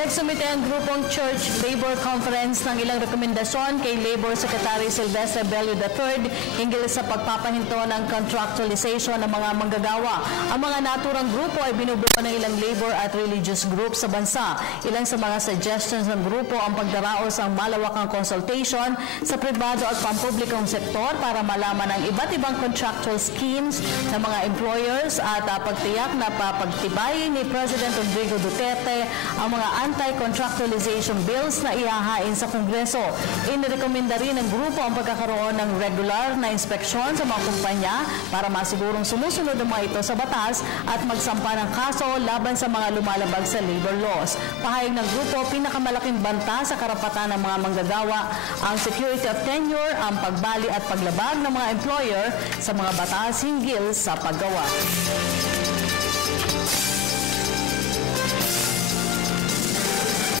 Nagsumite ang grupong Church Labor Conference ng ilang rekomendasyon kay Labor Secretary Silvestre Bello III hinggil sa pagpapahinto ng contractualization ng mga manggagawa. Ang mga naturang grupo ay binubuo ng ilang labor at religious groups sa bansa. Ilang sa mga suggestions ng grupo ang pagdaraos ng malawakang consultation sa pribado at pampublikong sektor para malaman ang iba't ibang contractual schemes ng mga employers at pagtiyak na papagtibay ni President Rodrigo Duterte ang mga anti-contractualization bills na ihahain sa Kongreso. Inirekomenda rin ng grupo ang pagkakaroon ng regular na inspeksyon sa mga kumpanya para masigurong sumusunod ang mga ito sa batas at magsampa ng kaso laban sa mga lumalabag sa labor laws. Pahayag ng grupo, pinakamalaking banta sa karapatan ng mga manggagawa ang security of tenure, ang pagbali at paglabag ng mga employer sa mga batas hinggil sa paggawa.